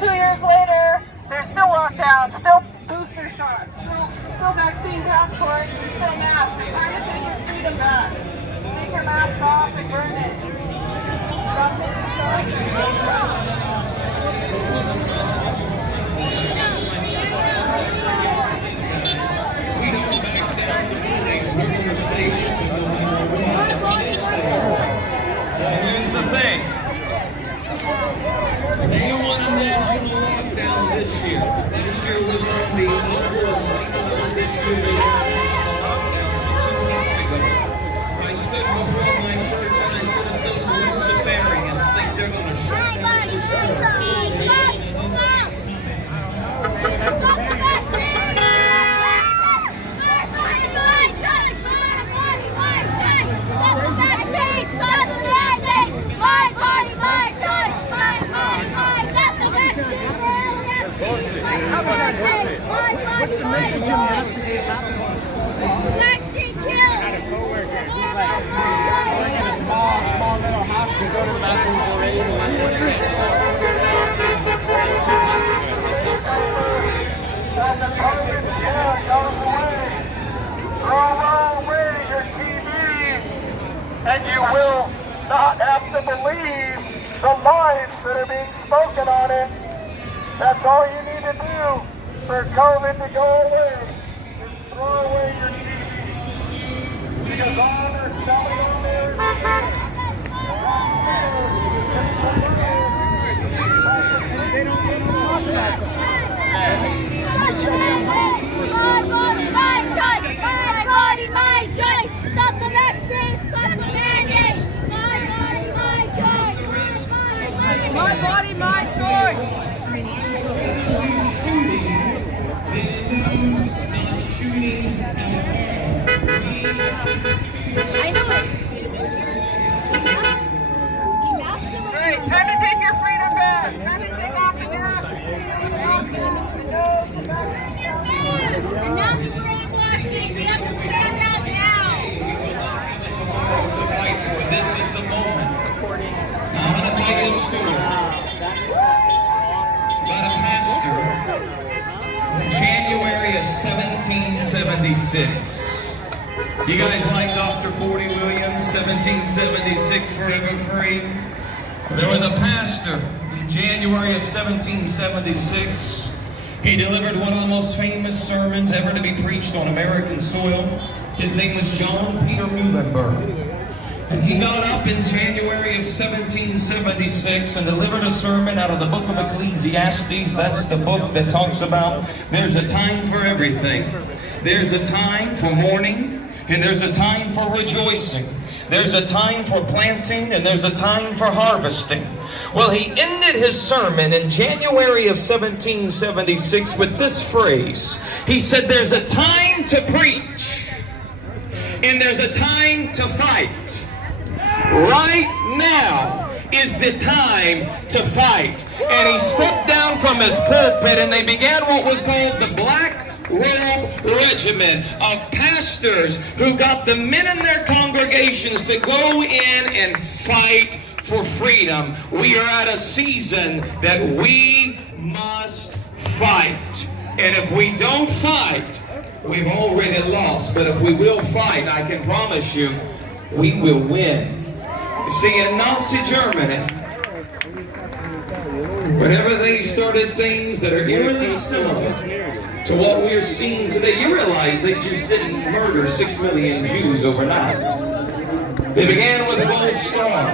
2 years later, they're still lockdown, still booster shots, still vaccine passports, still masks. They're trying to take your freedom back. Take your mask off and burn it. Stop taking We don't back down the bullies. We're going to stay Here's the thing. They want a national lockdown this year. This year was on the locals. This year they want a national lockdown. So 2 weeks ago, I stood before my church and I said, if those Luciferians think they're going to shut down this church, Stop the vaccine! Stop the vaccine! Stop the mandate! My body, my choice! My body, my... Stop the vaccine for early vaccine! Stop the mandate! My body, my choice! Vaccine kills! Small little house to go to the bathroom for Throw away your TV, and you will not have to believe the lies that are being spoken on it. That's all you need to do for COVID to go away, is throw away your TV. Because all they're selling on there is They don't talk about that. My body, my choice! My body, my choice! Stop the vaccine! Stop the mandate! My body, my choice! My body, my choice! I know it. Great. Time to take your freedom back. Time to take off the mask. And now that we're on Washington, we have to stand out now. we will not have a tomorrow to fight for. This is the moment. Now I'm going to tell you a story about a pastor from January of 1776. You guys like Dr. Cordy Williams, 1776, Forever Free? There was a pastor in January of 1776. He delivered one of the most famous sermons ever to be preached on American soil. His name was John Peter Muhlenberg. And he got up in January of 1776 and delivered a sermon out of the book of Ecclesiastes. That's the book that talks about there's a time for everything. There's a time for mourning, and there's a time for rejoicing. There's a time for planting, and there's a time for harvesting. Well, he ended his sermon in January of 1776 with this phrase. He said, there's a time to preach, and there's a time to fight. Right now is the time to fight. And he stepped down from his pulpit, and they began what was called the Black Robe Regiment of pastors who got the men in their congregations to go in and fight for freedom. We are at a season that we must fight. And if we don't fight, we've already lost. But if we will fight, I can promise you, we will win. You see, in Nazi Germany, whenever they started things that are eerily similar to what we're seeing today, you realize they just didn't murder 6 million Jews overnight. They began with a gold star.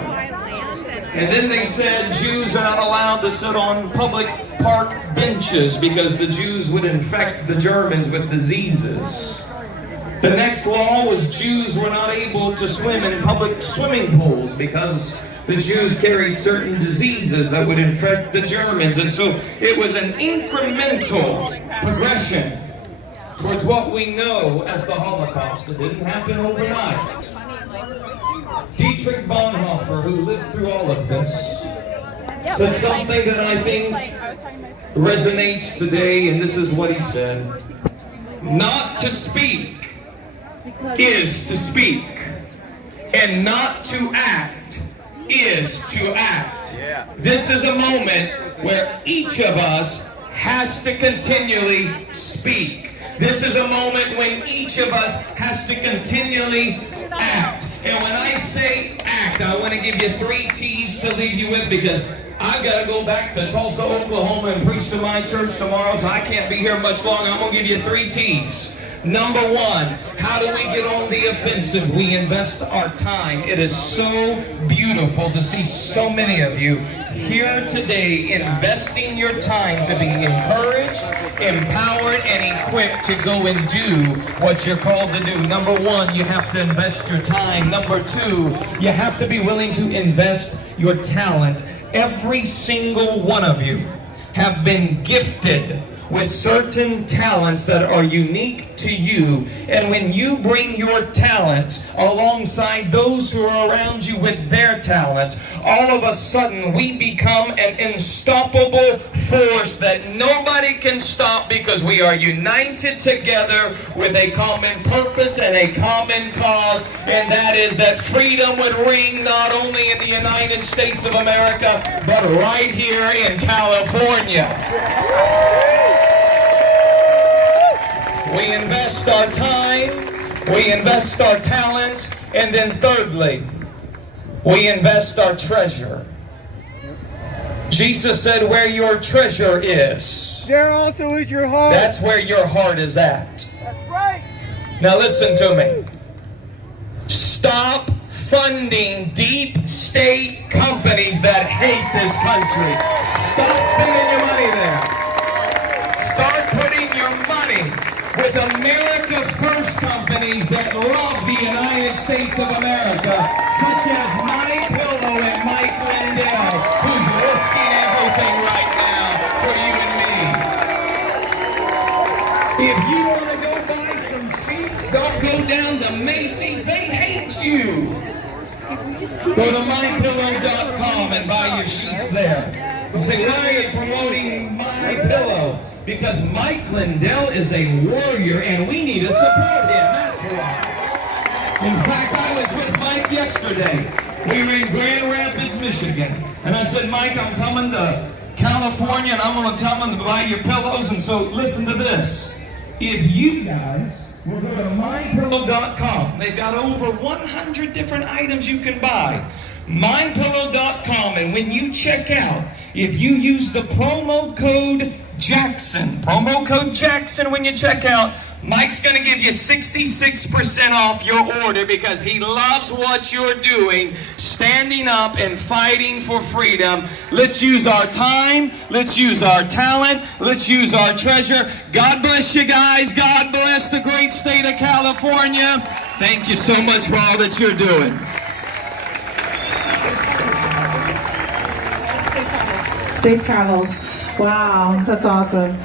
And then they said Jews are not allowed to sit on public park benches because the Jews would infect the Germans with diseases. The next law was Jews were not able to swim in public swimming pools because the Jews carried certain diseases that would infect the Germans. And so it was an incremental progression towards what we know as the Holocaust. It didn't happen overnight. Dietrich Bonhoeffer, who lived through all of this, said something that I think resonates today, and this is what he said. Not to speak is to speak, and not to act is to act. This is a moment where each of us has to continually speak. This is a moment when each of us has to continually act. And when I say act, I want to give you 3 T's to leave you with, because I've got to go back to Tulsa, Oklahoma and preach to my church tomorrow, so I can't be here much longer. I'm going to give you 3 T's. Number 1, how do we get on the offensive? We invest our time. It is so beautiful to see so many of you here today investing your time to be encouraged, empowered, and equipped to go and do what you're called to do. Number 1, you have to invest your time. Number 2, you have to be willing to invest your talent. Every single one of you have been gifted with certain talents that are unique to you. And when you bring your talents alongside those who are around you with their talents, all of a sudden we become an unstoppable force that nobody can stop, because we are united together with a common purpose and a common cause, and that is that freedom would ring not only in the United States of America, but right here in California. We invest our time, we invest our talents, and then thirdly, we invest our treasure. Jesus said, where your treasure is, There also is your heart. that's where your heart is at. That's right. Now listen to me. Stop funding deep state companies that hate this country. Stop spending your money there. Start putting your money with America First companies that love the United States of America, such as MyPillow and Mike Lindell, who's risking everything right now for you and me. If you want to go buy some sheets, don't go down to Macy's. They hate you. Go to MyPillow.com and buy your sheets there. You say, why are you promoting MyPillow? Because Mike Lindell is a warrior and we need to support him. That's why. In fact, I was with Mike yesterday. We were in Grand Rapids, Michigan. And I said, Mike, I'm coming to California and I'm going to tell them to buy your pillows. And so listen to this. If you guys will go to MyPillow.com, they've got over 100 different items you can buy. MyPillow.com, and when you check out, if you use the promo code Jackson when you check out, Mike's going to give you 66% off your order, because he loves what you're doing, standing up and fighting for freedom. Let's use our time, let's use our talent, let's use our treasure. God bless you guys. God bless the great state of California. Thank you so much for all that you're doing. Safe travels. Wow, that's awesome.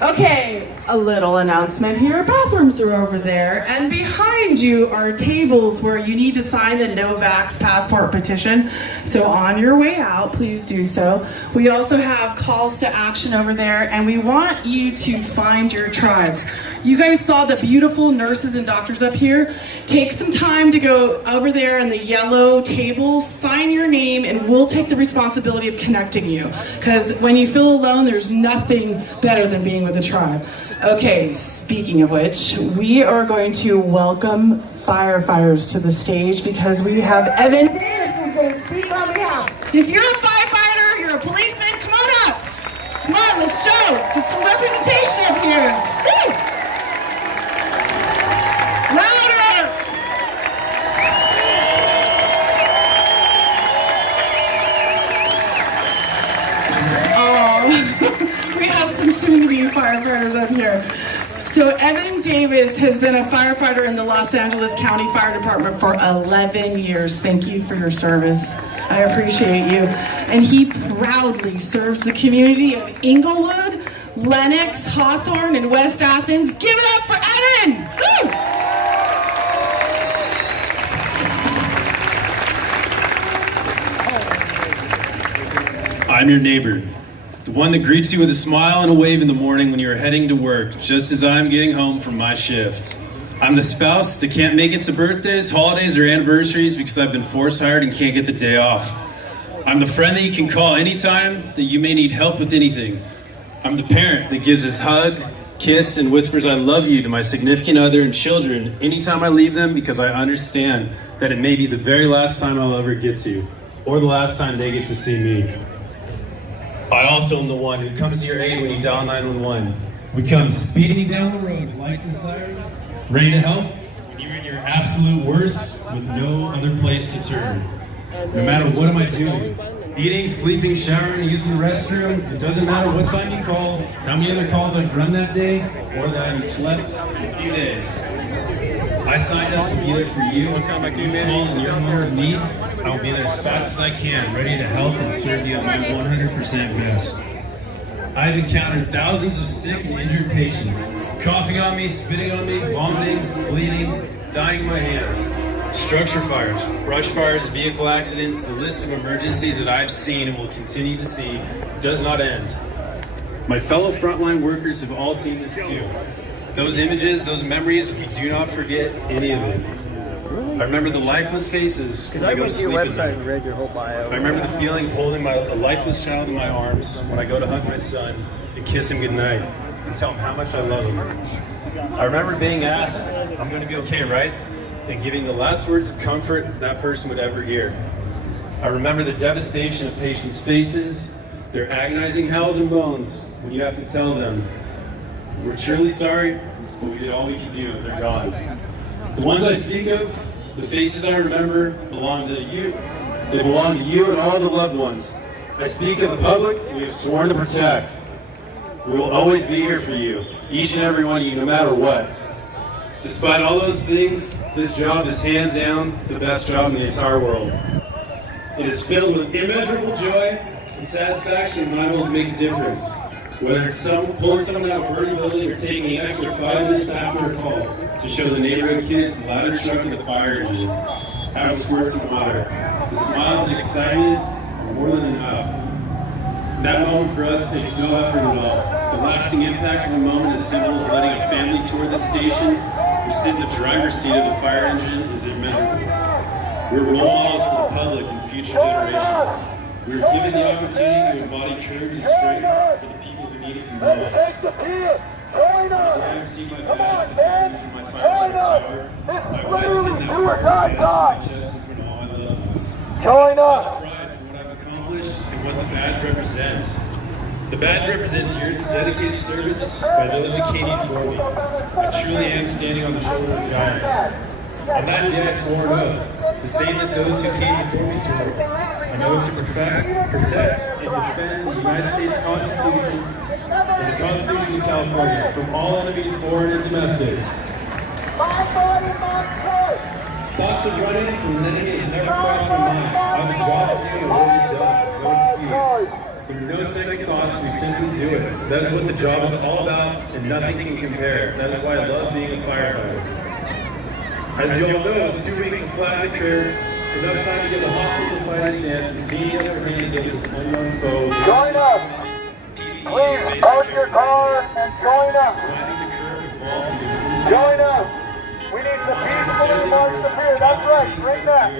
Okay, a little announcement here. Bathrooms are over there, and behind you are tables where you need to sign the No-Vax passport petition. So on your way out, please do so. We also have calls to action over there, and we want you to find your tribes. You guys saw the beautiful nurses and doctors up here. Take some time to go over there in the yellow table, sign your name, and we'll take the responsibility of connecting you. Because when you feel alone, there's nothing better than being with a tribe. Okay, speaking of which, we are going to welcome firefighters to the stage, because we have Evan Davis who's going to speak on behalf. If you're a firefighter, you're a policeman, come on up. Come on, let's show. Get some representation up here. Woo! Louder! Oh, we have some soon-to-be firefighters up here. So Evan Davis has been a firefighter in the Los Angeles County Fire Department for 11 years. Thank you for your service. I appreciate you. And he proudly serves the community of Inglewood, Lenox, Hawthorne, and West Athens. Give it up for Evan! Woo! I'm your neighbor, the one that greets you with a smile and a wave in the morning when you're heading to work, just as I'm getting home from my shift. I'm the spouse that can't make it to birthdays, holidays, or anniversaries because I've been force hired and can't get the day off. I'm the friend that you can call anytime that you may need help with anything. I'm the parent that gives his hug, kiss, and whispers I love you to my significant other and children anytime I leave them, because I understand that it may be the very last time I'll ever get to, or the last time they get to see me. I also am the one who comes to your aid when you dial 911. We come speeding down the road, lights and sirens, ready to help when you're at your absolute worst with no other place to turn. No matter what am I doing, eating, sleeping, showering, using the restroom, it doesn't matter what time you call, how many other calls I've run that day, or that I haven't slept in a few days. I signed up to be there for you. If you call and you're in more of need, I will be there as fast as I can, ready to help and serve you at my 100% best. I've encountered thousands of sick and injured patients, coughing on me, spitting on me, vomiting, bleeding, dying in my hands. Structure fires, brush fires, vehicle accidents, the list of emergencies that I've seen and will continue to see does not end. My fellow frontline workers have all seen this too. Those images, those memories, we do not forget any of it. I remember the lifeless faces when I go to sleep at night. and read your whole bio. I remember the feeling of holding a lifeless child in my arms when I go to hug my son and kiss him goodnight and tell him how much I love him. I remember being asked, "I'm going to be okay, right?" and giving the last words of comfort that person would ever hear. I remember the devastation of patients' faces, their agonizing howls and moans when you have to tell them, "We're truly sorry, but we did all we could do. They're gone." The ones I speak of, the faces I remember, belong to you. They belong to you and all the loved ones. I speak of the public we have sworn to protect. We will always be here for you, each and every one of you, no matter what. Despite all those things, this job is hands down the best job in the entire world. It is filled with immeasurable joy and satisfaction when I'm able to make a difference. Whether it's pulling someone out of a burning building or taking an extra 5 minutes after a call to show the neighborhood kids the ladder truck and the fire engine how to squirt some water. The smiles and excitement are more than enough. That moment for us takes no effort at all. The lasting impact of the moment is simple as letting a family tour the station or sit in the driver's seat of the fire engine is immeasurable. We're role models for the public and future generations. We are given the opportunity to embody courage and strength for the people who need it the most. I've never seen my badge, the courage of my firefighter tower. I've never been that proud badge to my chest in front of all my loved ones. Join us. Such pride for what I've accomplished and what the badge represents. The badge represents years of dedicated service by those who came before me. I truly am standing on the shoulder of giants. On that day I swore an oath, the same that those who came before me swore. I know to protect and defend the United States Constitution and the Constitution of California from all enemies, foreign and domestic. Thoughts of running from an enemy has never crossed my mind. I have a job to do and a work to done. No excuse. There are no second thoughts, we simply do it. That is what the job is all about, and nothing can compare. That is why I love being a firefighter. As you all know, it's 2 weeks to flatten the curve, enough time to give the hospital a fighting chance, and being up your hand against this unknown foe. Join us. Please park your car and join us. Flattening the curve involved Join us. We need some peacefully march to fear. That's right. Bring that.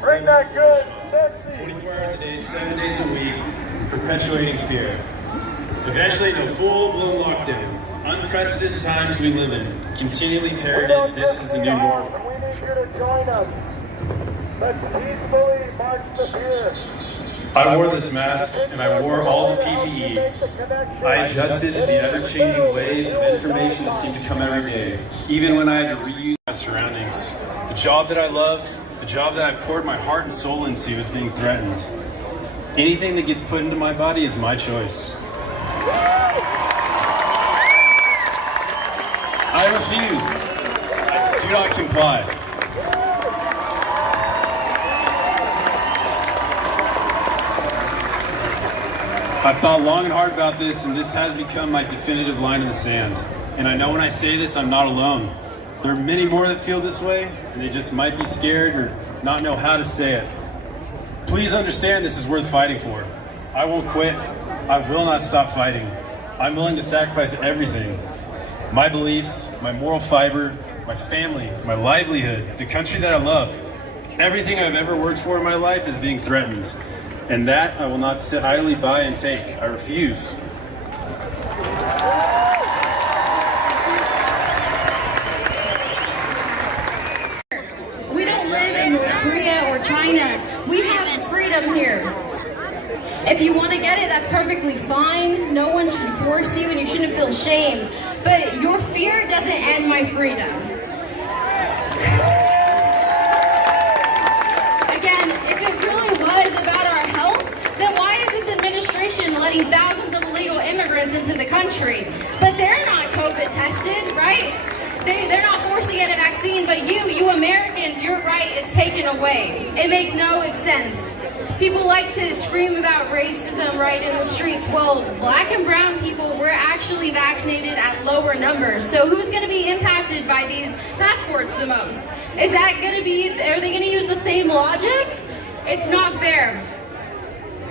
Bring that good, sexy. 24 hours a day, 7 days a week, perpetuating fear. Eventually, no full-blown lockdown. Unprecedented times we live in. Continually parroted, this is the new normal. We need you to join us. Let's peacefully march to fear. I wore this mask, and I wore all the PPE. I adjusted to the ever-changing waves of information that seemed to come every day, even when I had to reuse my surroundings. The job that I love, the job that I've poured my heart and soul into is being threatened. Anything that gets put into my body is my choice. I refuse. I do not comply. I've thought long and hard about this, and this has become my definitive line in the sand. And I know when I say this, I'm not alone. There are many more that feel this way, and they just might be scared or not know how to say it. Please understand this is worth fighting for. I won't quit. I will not stop fighting. I'm willing to sacrifice everything. My beliefs, my moral fiber, my family, my livelihood, the country that I love. Everything I've ever worked for in my life is being threatened. And that I will not sit idly by and take. I refuse. We don't live in North Korea or China. We have freedom here. If you want to get it, that's perfectly fine. No one should force you and you shouldn't feel shamed. But your fear doesn't end my freedom. Again, if it really was about our health, then why is this administration letting thousands of illegal immigrants into the country? But they're not COVID tested, right? They're not forced to get a vaccine, but you Americans, your right is taken away. It makes no sense. People like to scream about racism right in the streets. Well, black and brown people were actually vaccinated at lower numbers. So who's going to be impacted by these passports the most? Is that going to be, are they going to use the same logic? It's not fair.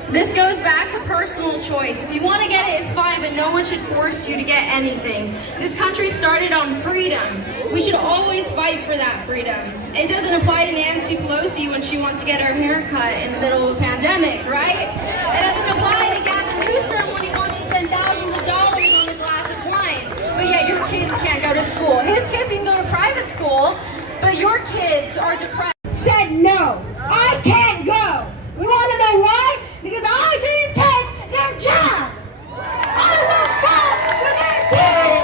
This goes back to personal choice. If you want to get it, it's fine, but no one should force you to get anything. This country started on freedom. We should always fight for that freedom. It doesn't apply to Nancy Pelosi when she wants to get her hair cut in the middle of a pandemic, right? It doesn't apply to Gavin Newsom when he wants to spend thousands of dollars on a glass of wine. But yet your kids can't go to school. His kids can go to private school, but your kids are depressed. Said no, I can't go. You want to know why? Because I didn't take their job. I will fight for their team.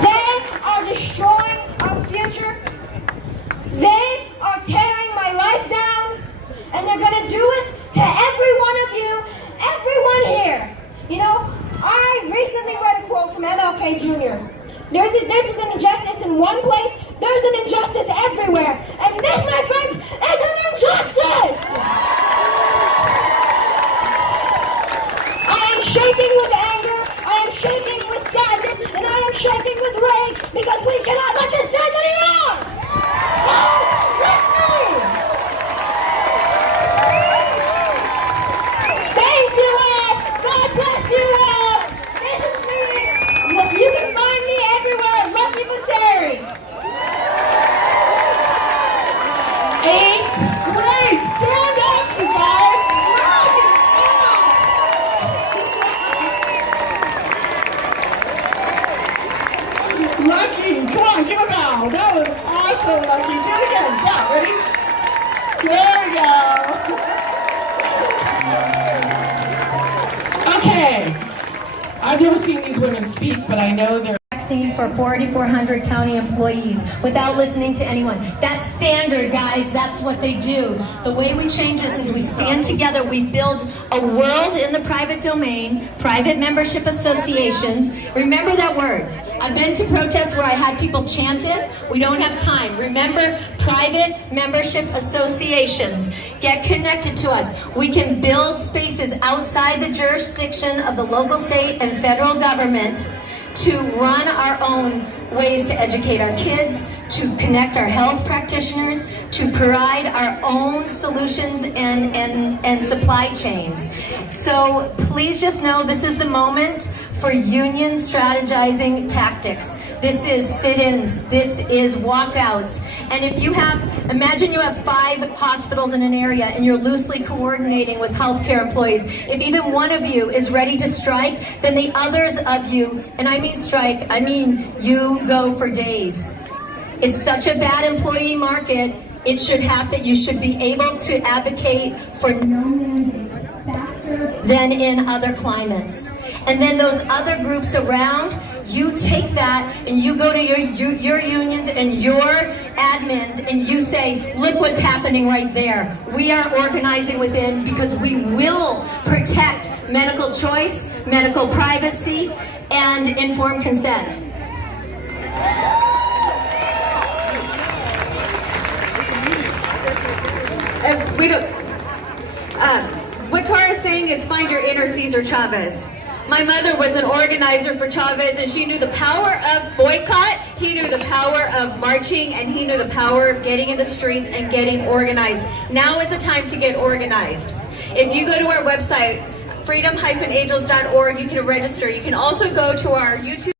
They are destroying our future. They are tearing my life down, and they're going to do it to every one of you, everyone here. You know, I recently read a quote from MLK Jr. There's an injustice in one place, there's an injustice everywhere. And this, my friends, is an injustice! I am shaking with anger, I am shaking with sadness, and I am shaking with rage because we cannot let this stand anymore! Go with me! Thank you all! God bless you all! This is me! Look, you can find me everywhere, Lucky Basari. Eighth grade, stand up, you guys! Rock it up! Lucky, come on, give a bow. That was awesome, Lucky. Do it again. Yeah, ready? There we go. Okay, I've never seen these women speak, but I know they're for 4,400 county employees without listening to anyone. That's standard, guys. That's what they do. The way we change this is we stand together. We build a world in the private domain, private membership associations. Remember that word. I've been to protests where I had people chant it. We don't have time. Remember, private membership associations. Get connected to us. We can build spaces outside the jurisdiction of the local, state, and federal government to run our own ways to educate our kids, to connect our health practitioners, to provide our own solutions and supply chains. So please just know this is the moment for union strategizing tactics. This is sit-ins, this is walkouts. And if you have, imagine you have 5 hospitals in an area and you're loosely coordinating with healthcare employees. If even one of you is ready to strike, then the others of you, and I mean strike, I mean you go for days. It's such a bad employee market, it should happen. You should be able to advocate for no mandates faster than in other climates. And then those other groups around, you take that and you go to your unions and your admins and you say, look what's happening right there. We are organizing within because we will protect medical choice, medical privacy, and informed consent. What Tara is saying is find your inner Cesar Chavez. My mother was an organizer for Chavez, and she knew the power of boycott, he knew the power of marching, and he knew the power of getting in the streets and getting organized. Now is the time to get organized. If you go to our website, freedom-angels.org, you can register. You can also go to our YouTube